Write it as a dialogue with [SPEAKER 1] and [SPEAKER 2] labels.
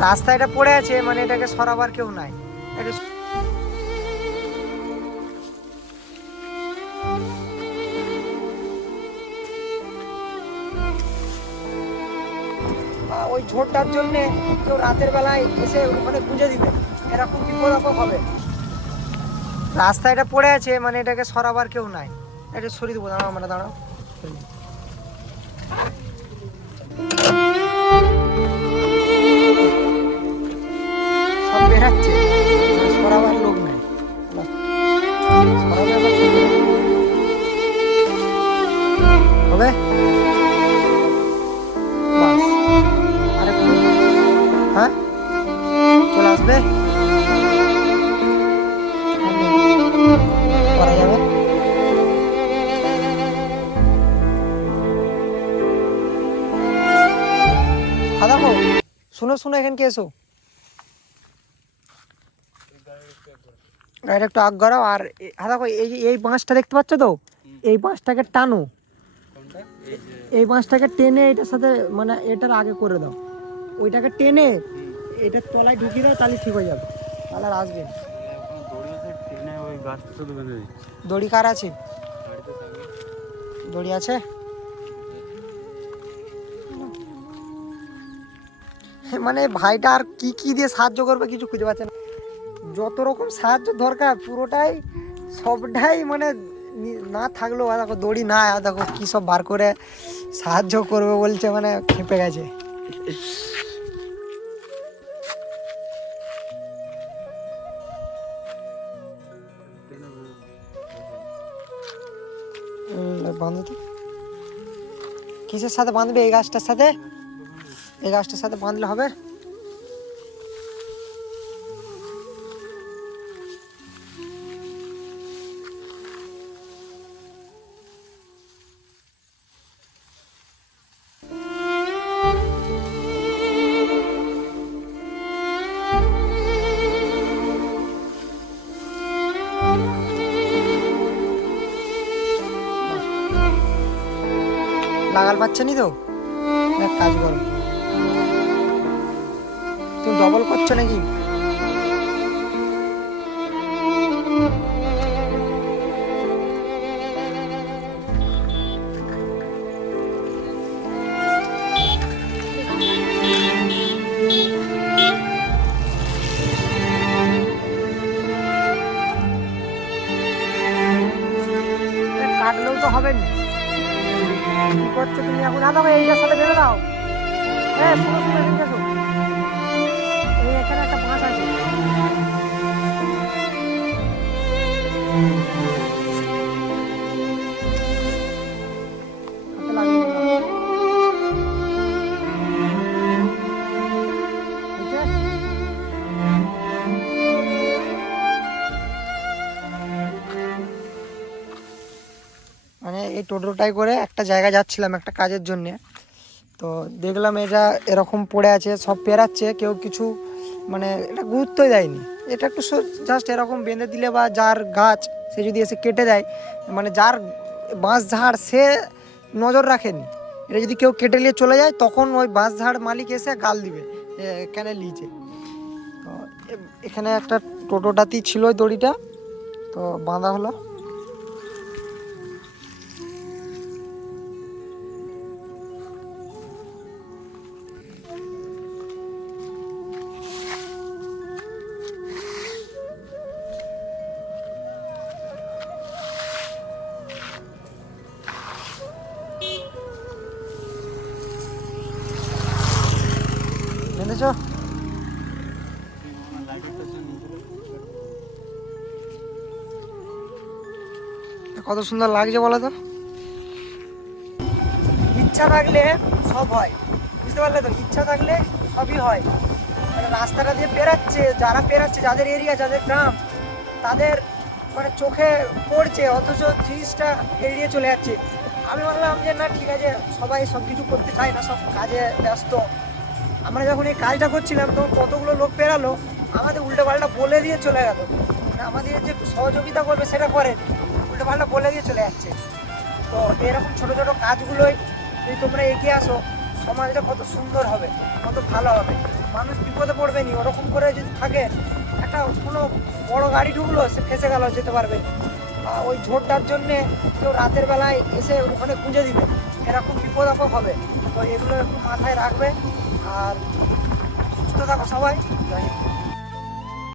[SPEAKER 1] রাস্তা এটা পড়ে আছে মানে এটাকে সরাবার কেউ নাই। এটা ওই ঝোড়টার জন্য কেউ রাতের বেলায় এসে ওখানে গুঁজে দিবে। এরকম বিপদ হবে। রাস্তা এটা পড়ে আছে মানে এটাকে সরাবার কেউ নাই। এটা সরিয়ে দেবো, দাঁড়াও মানে দাঁড়াও। হবে? হ্যাঁ? চলে আসবে? করা যাবে। হ্যাঁ দেখো শুনো শুনো এখানকে এসো? গাড়িটা একটু আগ করাও আর হ্যাঁ দেখো এই এই বাঁশটা দেখতে পাচ্ছ তো? এই বাঁশটাকে টানো। এই বাঁশটাকে টেনে এটার সাথে মানে এটার আগে করে দাও। ওইটাকে টেনে এটার তলায় ঢুকিয়ে দাও, তাহলে ঠিক হয়ে যাবে। আর আসবে দড়ি কার আছে? দড়ি আছে? মানে ভাইটা আর কি কি দিয়ে সাহায্য করবে কিছু খুঁজে পাচ্ছে না। যত রকম সাহায্য দরকার, পুরোটাই, সবটাই মানে নি- থাকলেও দেখো দড়ি না দেখো কি সব বার করে সাহায্য করবে বলছে মানে খেপে গেছে। কিসের সাথে বাঁধবে? এই গাছটার সাথে? এই গাছটার সাথে বাঁধলে হবে? লাগাল পাচ্ছে নি তো? এক কাজ করো। তুমি ডবল করছ নাকি? কাটলেও তো হবে না কি করছ তুমি এখন? আদাও এই সাথে বেরো দাও হ্যাঁ এই টোটোটাই করে একটা জায়গা যাচ্ছিলাম একটা কাজের জন্য। তো দেখলাম এটা এরকম পড়ে আছে সব পেরাচ্ছে কেউ কিছু মানে এটা গুরুত্বই দেয়নি। এটা একটু জাস্ট এরকম বেঁধে দিলে বা যার গাছ সে যদি এসে কেটে দেয় মানে যার বাঁশ ঝাড় সে নজর রাখেনি। এটা যদি কেউ কেটে নিয়ে চলে যায় তখন ওই বাঁশ ঝাড় মালিক এসে গাল দিবে এ, কেন লিচে তো এখানে একটা টোটোটাতেই ছিল ওই দড়িটা তো বাঁধা হলো। বেঁধেছো কত সুন্দর লাগছে বলো তো? ইচ্ছা থাকলে সব হয়। বুঝতে পারলে তো? ইচ্ছা থাকলে সবই হয়। মানে রাস্তাটা দিয়ে পেরাচ্ছে, যারা পেরাচ্ছে, যাদের এরিয়া যাদের গ্রাম, তাদের মানে চোখে পড়ছে, অথচ জিনিসটা এড়িয়ে চলে যাচ্ছে। আমি ভাবলাম যে না, ঠিক আছে, সবাই সব কিছু করতে চায় না, সব কাজে ব্যস্ত। আমরা যখন এই কাজটা করছিলাম, তখন কতগুলো লোক পেরালো, আমাদের উল্টো পাল্টা বলে দিয়ে চলে গেল। মানে আমাদের যে সহযোগিতা করবে সেটা করে উল্টো পাল্টা বলে দিয়ে চলে যাচ্ছে। তো এরকম ছোট ছোট কাজগুলোই যদি তোমরা এগিয়ে আসো, সমাজটা কত সুন্দর হবে, কত ভালো হবে। মানুষ বিপদে পড়বে নি, ওরকম করে যদি থাকে, একটা কোনো বড় গাড়ি ঢুকলো, সে ফেসে গেল, যেতে পারবে। বা ওই ঝোড়টার জন্যে কেউ রাতের বেলায় এসে ওখানে গুঁজে দিবে। এরকম বিপদ আপদ হবে। তো এগুলো একটু মাথায় রাখবে। আর সুস্থ থাকো সবাই জয়।